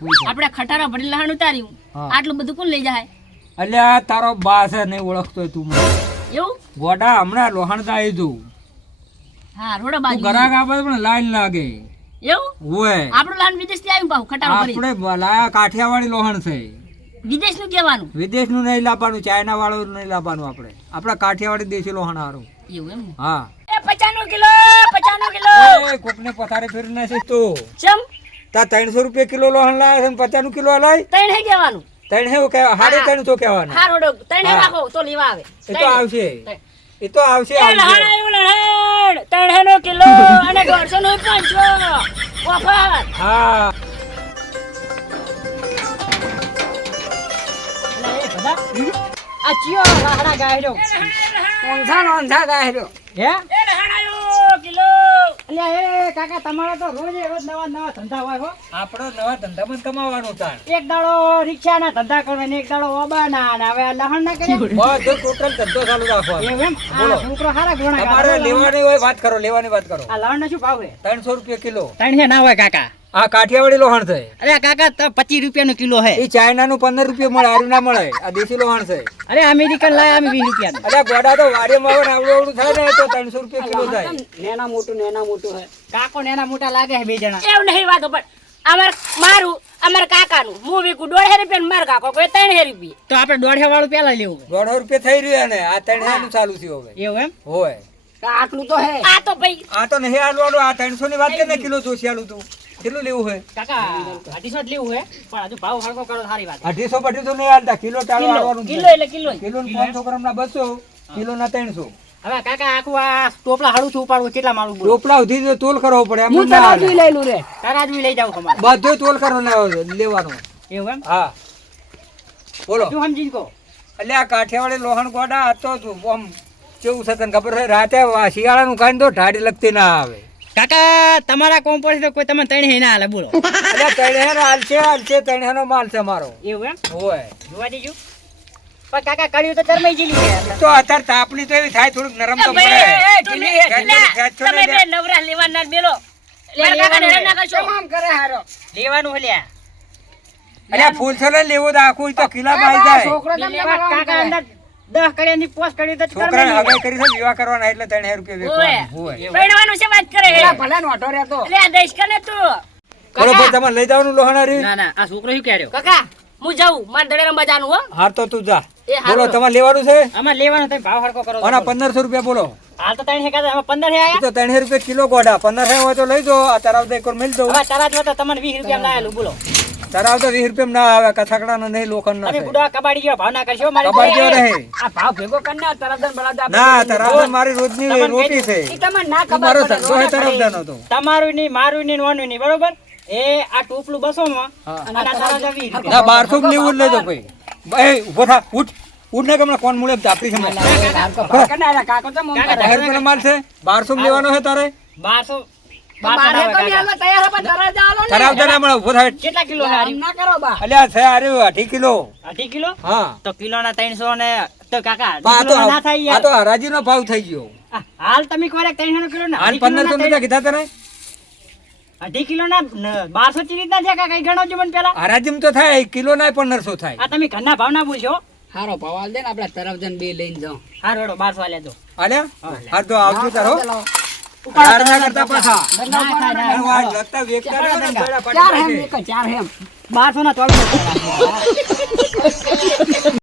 આપણે ખટારા ભરી લહાણ ઉતાર્યું આટલું બધું કોણ લઈ જાય અલ્યા તારો બા છે નહીં ઓળખતો તું મને એવું ગોડા હમણાં લોહણતા આવી તું હા રોડો તું બાજુ ગરાક આપે પણ લાઈન લાગે એવું ઓય આપણું લાન વિદેશ થી આવ્યું પાછું ખટારો ભરી આપણે લાયા કાઠિયાવાડી લોહણ છે વિદેશ નું કહેવાનું વિદેશનું નહીં લાવવાનું ચાઇના વાળું નહીં લાવવાનું આપણે આપણા કાઠિયાવાડી દેશી લોહણ હારું એવું એમ હા એ 50 કિલો 50 કિલો એ કોકને પથારે ફેરી નાખીશ તું ચમ તા 300 રૂપિયા કિલો લોહણ લાવે છે 50 કિલો લાય તૈણ હે કહેવાનું ત્રણ હે કે 350 કહેવાના હા રોડો તૈણ હે રાખો તો લેવા આવે એ તો આવશે એ તો આવશે એ લહાણ આવ્યું લહાણ તૈણ હે નો કિલો અને 150 નો 500 ઓફર હા આ ચિયો લહાણા ગાયરો ઓંધા ગાયરો હે એ લહાણ આવ્યો કિલો અલ્યા એ કાકા તમારો તો રોજ એવો જ નવા ધંધા હોય હો આપણો નવા ધંધામાં કમાવાનું તાણ એક દાડો રિક્ષાના ધંધા કરવા ને એક દાડો ઓબાના અને હવે લહણ ના કરે બધો ટોટલ ધંધો ચાલુ રાખવાનો એવું એમ આ છોકરો હારા ઘોણા તમારે લેવાની હોય વાત કરો લેવાની વાત કરો આ લહણ શું ભાવ છે 300 રૂપિયા કિલો ત્રણ ના હોય કાકા આ કાઠિયાવાડી લોહણ છે અરે કાકા તો 25 રૂપિયાનો કિલો હે એ ચાઇનાનું 15 રૂપિયા મળે આરું ના મળે આ દેશી લોહણ છે અરે અમેરિકન લાયા અમે 20 રૂપિયાનો અલ્યા ગોડા તો વારે માવન આવડું થાય ને તો 300 રૂપિયા કિલો થાય નેના મોટું હે કાકો નેના મોટા લાગે છે બે જણા એવું નહીં વાતો પણ અમાર કાકાનું હું વીકું 150 રૂપિયા માર કાકો કોઈ 300 રૂપિયા તો આપણે 150 વાળું પેલા લેવું 150 રૂપિયા થઈ રહ્યા ને આ 300 નું ચાલુ થયું હવે એવું એમ હોય આટલું તો હે આ તો ભાઈ આ તો નહીં આલવાનું આ 300 ની વાત કે ને કિલો જોશી આલું તું કેટલું લેવું છે કાકા 250 જ લેવું હે પણ હજુ ભાવ હળકો કરો સારી વાત 250 નહીં આલતા કિલો ટાળો આલવાનું કિલો એટલે કિલો કિલો 500 ગ્રામ ના 200 કિલો ના 300 હવે કાકા આખું આ ટોપલા હળું છું ઉપાડવું કેટલા મારું બોલો ટોપલા સુધી તો તોલ કરવો પડે એમ હું ના હાલે. તરાજુ લઈ લઉં રે તરાજુ લઈ જાવ તમારે બધું તોલ કરવો લેવાનું એવું એમ હા બોલો તું સમજી કો એટલે આ કાઠિયાવાડી લોહણ ગોડા આ તો તું આમ કેવું છે તને ખબર છે રાતે શિયાળાનું ખાઈને તો ઠાડી લગતી ના આવે કાકા તમારા કોમ પર તો કોઈ તમને ત્રણ હે ના હાલે બોલો એટલે તણેનો હાલશે તણેનો માલ છે મારો એવું એમ હોય જોવા દેજો પણ કાકા કર્યું તો તરમાઈ જેલી છે તો અત્યારે તાપણી તો એવી થાય થોડુંક નરમ તો પડે તમે બે નવરા લેવાના બેલો મારા કાકાને હેરાન ના કરશો કરે હારો લેવાનું હલ્યા અલ્યા ફૂલ છે ને લેવું તો આખું તો કિલ્લામાં આવી જાય છોકરો તમને કાકા અંદર 10 કડિયાની પોસ્ટ કરી તો છોકરાને હવે કરી છે વિવાહ કરવાના એટલે 3000 રૂપિયા વેચવાના હોય પરણવાનું છે વાત કરે હે ભલે નોટો રહેતો એટલે આ દઈશ કને તું બરોબર તમારે લઈ જવાનું લોહાણારી ના ના આ છોકરો શું કહેર્યો કાકા હું જાઉં માર દડેરા મજાનું હો હાર તો તું જા એ હારું. બોલો તમારે લેવાનું છે આમાં લેવાનો તો ભાવ હરકો કરો અને 1500 રૂપિયા બોલો હાલ તો ત્રણ હે કાકા આમાં 15 હે એ આયા તો 3000 રૂપિયા કિલો ગોડા 1500 હોય તો લઈ દો આ તરાવ તો એકવાર મિલ દો હવે તરાજ તો તમને 20 રૂપિયા લાયેલું બોલો તરાવ તો 20 રૂપિયા ના આવે કથકડાનો નહીં લોખંડ ના તમે છે ગુડા કબાડી જેવો ભાવ ના કરશો મારી કબાડી જેવો જોડે. નહીં. આ ભાવ ભેગો કરીને તરફદાન બળાદા ના તરાવ તો મારી રોજની તમને રોટી છે ઈ તમને ના ખબર મારો પડે, ધંધો હે રોટલા તરફદારનો તો. તમારું નહીં મારું નહીં વાનું નહીં બરોબર એ આ ટોપલું 200 માં હા. અને આ તરાજા 20 ના રૂપિયા. 1200 જ લેવું જ લેજો ભાઈ એ ઉભો થા ઉઠ ઉઠ ને કમણા કોણ મૂળે ચાપડી છે કાકો તો મોંઘા 1000 રૂપિયાનો માલ છે 1200 લેવાનો છે તારે 1200 બારે તો કાકા. મેલવા તૈયાર હે પણ દરવાજા આલો ને તરાવ તો ના મળે ઉભો થાય કેટલા કિલો હે હારી? અલ્યા છે આર્યું 2.5 કિલો 2.5 કિલો હા તો કિલોના 300 ને તો કાકા આ તો કિલોના ના થાય આ તો યાર હરાજીનો ભાવ થઈ ગયો હાલ તમે કોરેક 300 કિલો ના હાલ 1500 નતા કીધા તને 2.5 કિલો ના 1200 ચી રીતના છે કાકા ઈ ગણો મને પેલા હરાજીમાં તો થાય કિલો ના 1500 થાય આ તમે ઘરના ભાવ ના પૂછો હારો પવાલ દે ને આપડે તરફજન બે લઈને જાઉં હા રોડો 1200 આલ્યા જો આલ્યા હા તો આવજો તારો ચાર ના કરતા પાછા ના થાય ના અને આ લગતા વેચતા ના ને, પેલા ચાર પટી હેમ નાખે. એક ચાર હેમ 1200 ના 2400